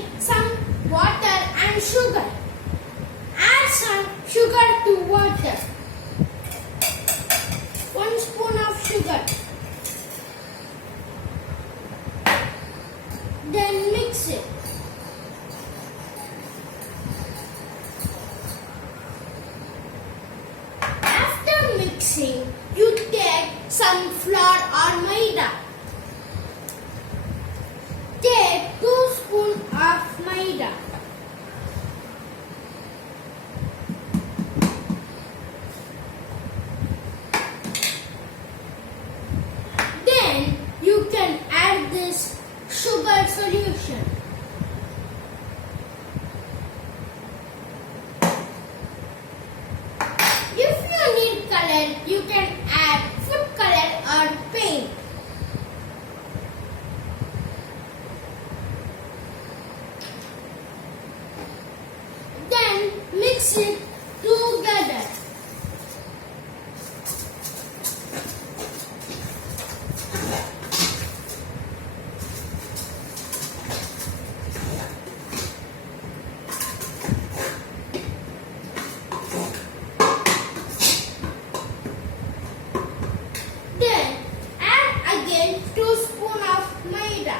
need some water and sugar. Add some sugar to water. 1 spoon of sugar. Then mix it. After mixing, you take some flour or maida. Take 2 spoons of maida. Then you can add this sugar solution. If you need color, you can add food color or paint. Then mix it together. Then add again 2 spoons of maida.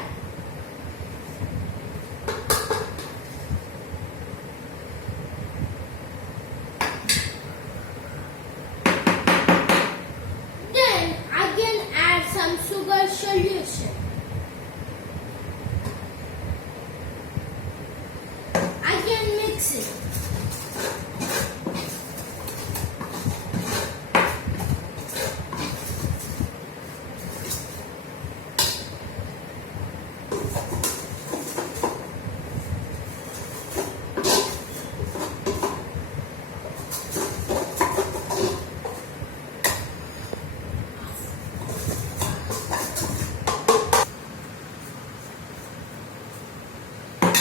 Then again add some sugar solution. Again mix it.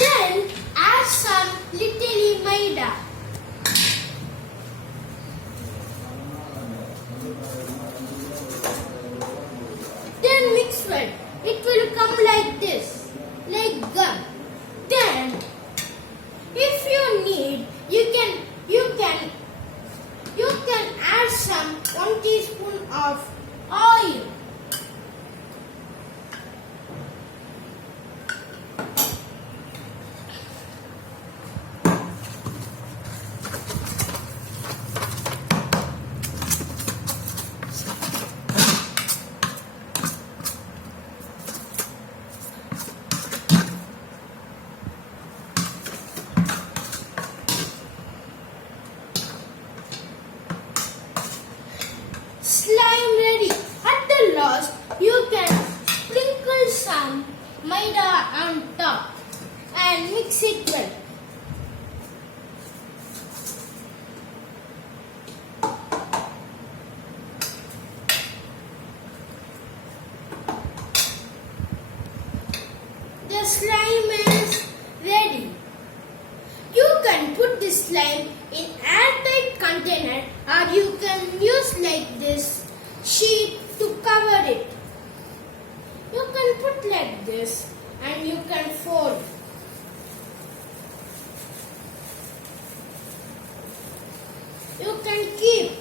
Then add some little maida. Then mix well. It will come like this, like gum. Then, if you need, you can add some 1 teaspoon of oil. Slime ready. At the last, you can sprinkle some maida on top and mix it well. The slime is ready. You can put this slime in airtight container or you can use like this sheet to cover it. You can put like this and you can fold. You can keep